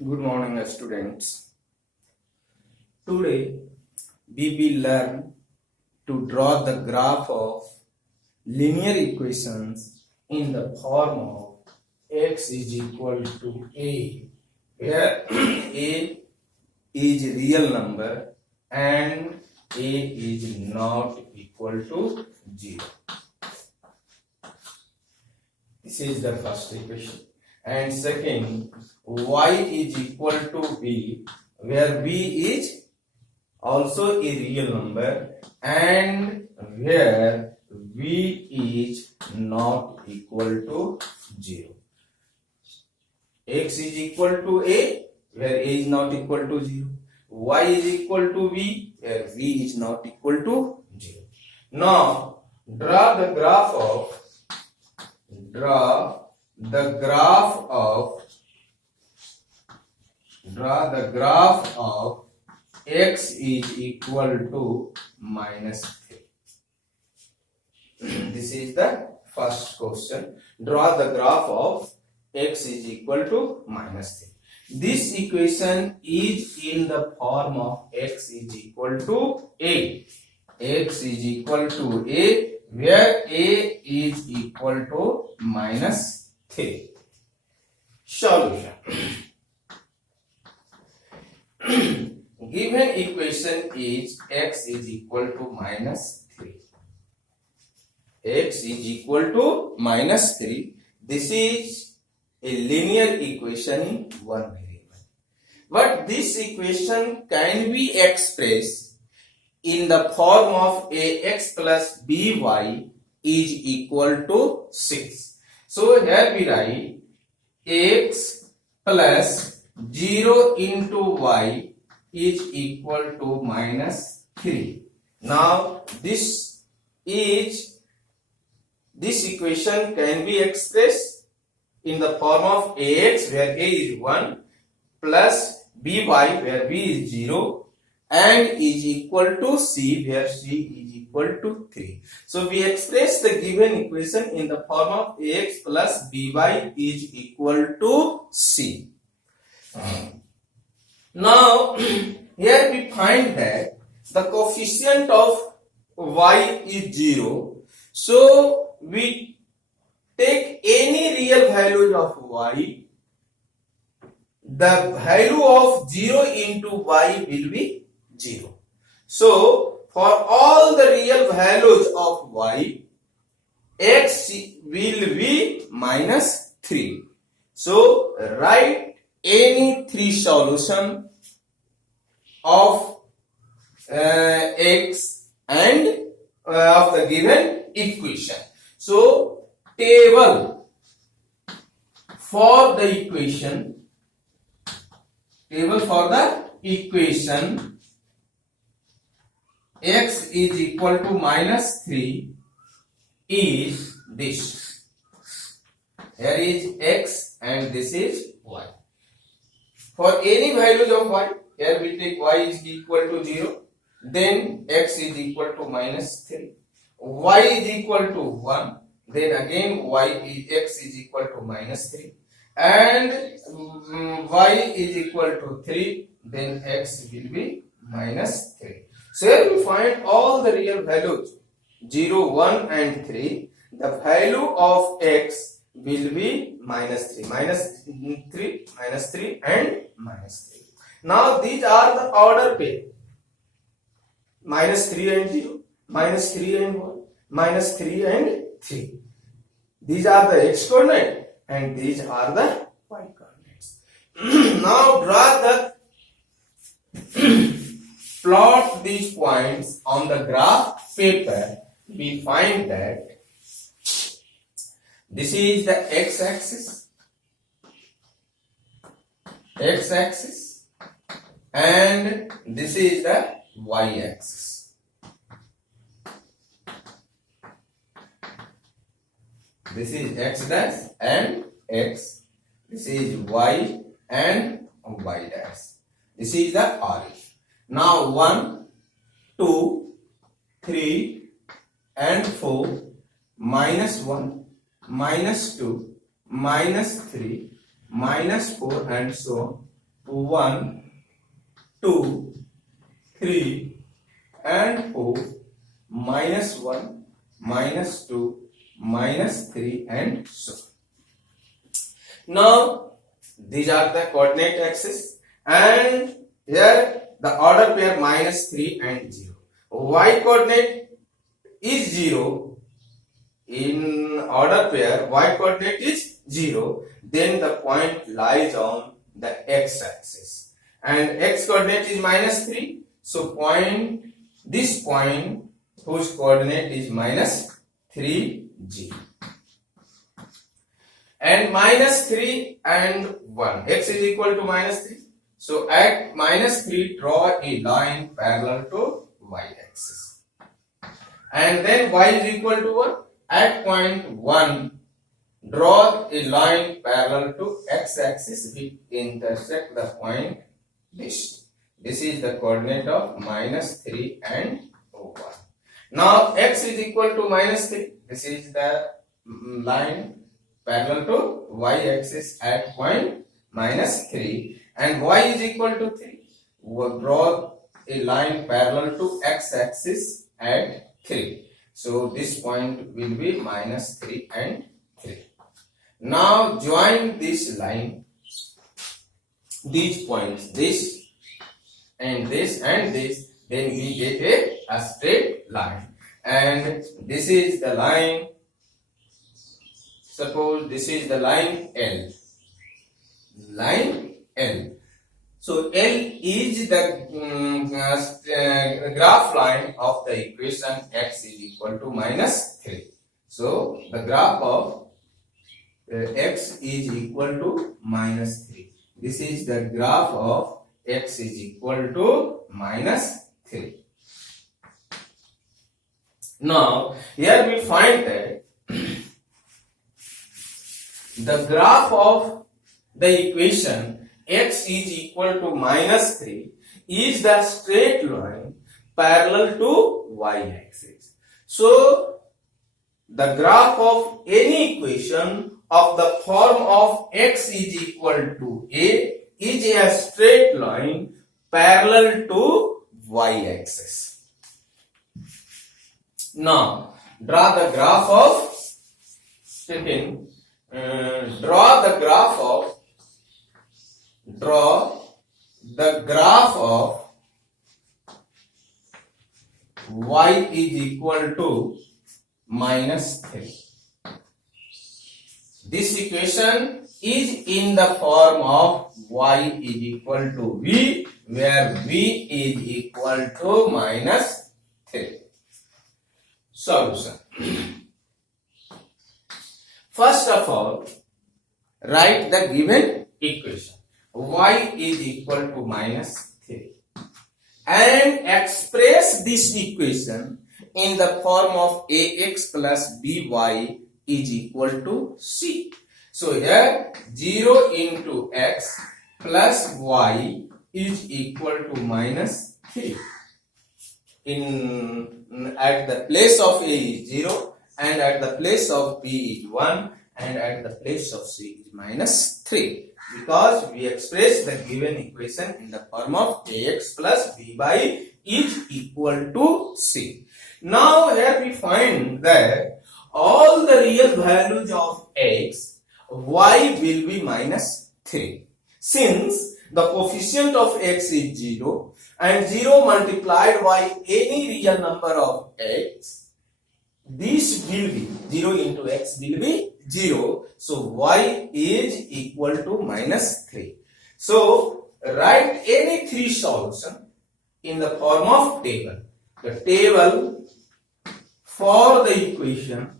Good morning, students. Today we will learn to draw the graph of linear equations in the form of x is equal to a, where a is real number and a is not equal to 0. This is the first equation. And second, y is equal to b, where b is also a real number and where v is not equal to 0. X is equal to a, where a is not equal to 0. Y is equal to v, where v is not equal to 0. Now, draw the graph of x is equal to minus 3. This is the first question. Draw the graph of x is equal to minus 3. This equation is in the form of x is equal to a. X is equal to a, where a is equal to minus 3. Solution. Given equation is x is equal to minus 3. X is equal to minus 3. This is a linear equation in one variable. But this equation can be expressed in the form of ax plus by is equal to 6. So here we write x plus 0 into y is equal to minus 3. Now this equation can be expressed in the form of ax, where a is 1, plus by, where b is 0, and is equal to c, where c is equal to 3. So we express the given equation in the form of ax plus by is equal to c. Now here we find that the coefficient of y is 0. So we take any real values of y. The value of 0 into y will be 0. So for all the real values of y, x will be minus 3. So write any 3 solution of x and of the given equation. So table for the equation x is equal to minus 3 is this. Here is x and this is y. For any values of y, here we take y is equal to 0, then x is equal to minus 3, y is equal to 1, then again x is equal to minus 3, and y is equal to 3, then x will be minus 3. So here we find all the real values 0, 1 and 3. The value of x will be minus 3 and minus 3. Now these are the order pair. Minus 3 and 0, minus 3 and 1, minus 3 and 3. These are the x coordinate and these are the y coordinates. Now draw the plot these points on the graph paper. We find that this is the x-axis, and this is the y-axis. This is x dash and x. This is y and y dash. This is the origin. Now 1, 2, 3 and 4, minus 1, minus 2, minus 3, minus 4 and so on. 1, 2, 3 and 4, minus 1, minus 2, minus 3 and so on. Now these are the coordinate axis, and here the order pair minus 3 and 0. Y coordinate is 0 in order pair, y coordinate is 0, then the point lies on the x axis, and x coordinate is minus 3, so this point whose coordinate is minus 3, 0. And minus 3 and 1, x is equal to minus 3, so at minus 3 draw a line parallel to y axis, and then y is equal to 1. At point 1 draw a line parallel to x axis which intersect the point this. This is the coordinate of minus 3 and 1. Now x is equal to minus 3. This is the line parallel to y axis at point minus 3, and y is equal to 3. We'll draw a line parallel to x axis at 3. So this point will be minus 3 and 3. Now join this line, these points, this and this and this, then we get a straight line. And this is the line, suppose this is the line L. Line L. So L is the graph line of the equation x is equal to minus 3. So the graph of x is equal to minus 3. This is the graph of x is equal to minus 3. Now here we find that the graph of the equation x is equal to minus 3 is the straight line parallel to y axis. So the graph of any equation of the form of x is equal to a is a straight line parallel to y axis. Now draw the graph of y is equal to minus 3. This equation is in the form of y is equal to v, where v is equal to minus 3. Solution. First of all, write the given equation. Y is equal to minus 3. And express this equation in the form of ax plus by is equal to c. So here 0 into x plus y is equal to minus 3. At the place of a is 0, and at the place of b is 1, and at the place of c is minus 3, because we express the given equation in the form of ax plus by is equal to c. Now here we find that all the real values of x, y will be minus 3. Since the coefficient of x is 0 and 0 multiplied by any real number of x, this will be 0 into x will be 0. So y is equal to minus 3. So write any three solution in the form of table. The table for the equation,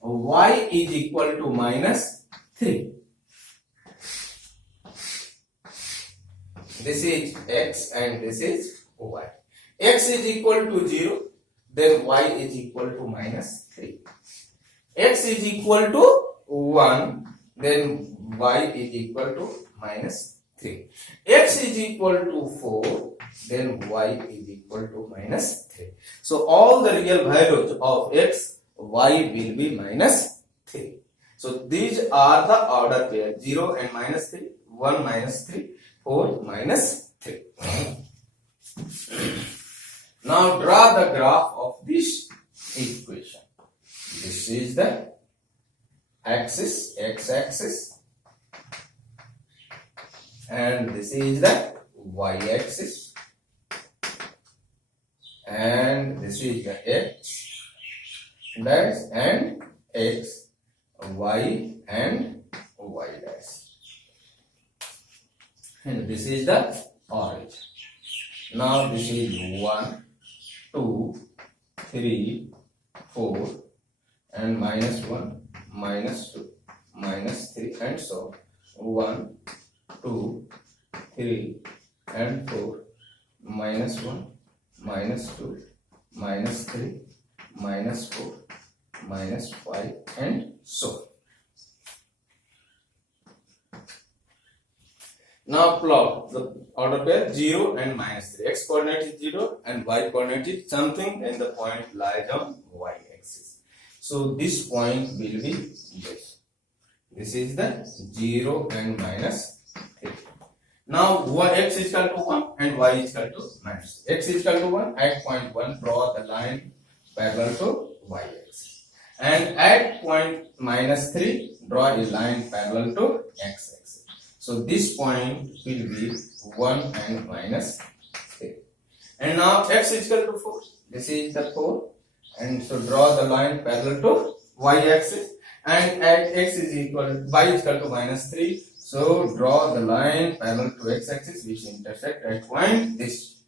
y is equal to minus 3. This is x and this is y. X is equal to 0, then y is equal to minus 3. X is equal to 1, then y is equal to minus 3. X is equal to 4, then y is equal to minus 3. So all the real values of x, y will be minus 3. So these are the order pair 0 and minus 3, 1 minus 3, 4 minus 3. Now draw the graph of this equation. This is the axis, x-axis, and this is the y-axis, and this is the x dash and x, y and y dash, and this is the origin. Now this is 1, 2, 3, 4, and minus 1, minus 2, minus 3, and so 1, 2, 3, and 4, minus 1, minus 2, minus 3, minus 4, minus 5, and so. Now plot the order pair 0 and minus 3. X coordinate is 0 and y coordinate is something, and the point lies on y axis. So this point will be this. This is the 0 and minus 3. Now x is equal to 1 and y is equal to minus 3. X is equal to 1. At point 1, draw the line parallel to y axis. And at point minus 3, draw a line parallel to x axis. So this point will be 1 and minus 3. And now x is equal to 4. This is the 4. And so draw the line parallel to y axis. And at x is equal, y is equal to minus 3. So draw the line parallel to x axis which intersect at point this.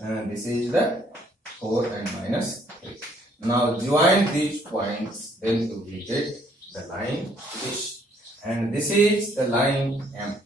And this is the 4 and minus 3. Now join these points, then you will get the line this. And this is the line M.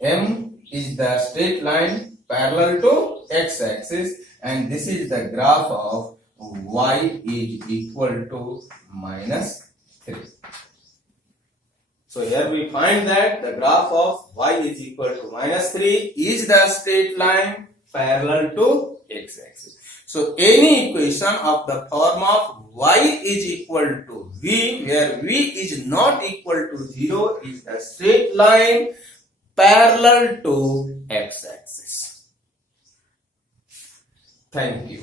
M is the straight line parallel to x axis, and this is the graph of y is equal to minus 3. So here we find that the graph of y is equal to minus 3 is the straight line parallel to x axis. So any equation of the form of y is equal to v, where v is not equal to 0, is a straight line parallel to x axis. Thank you.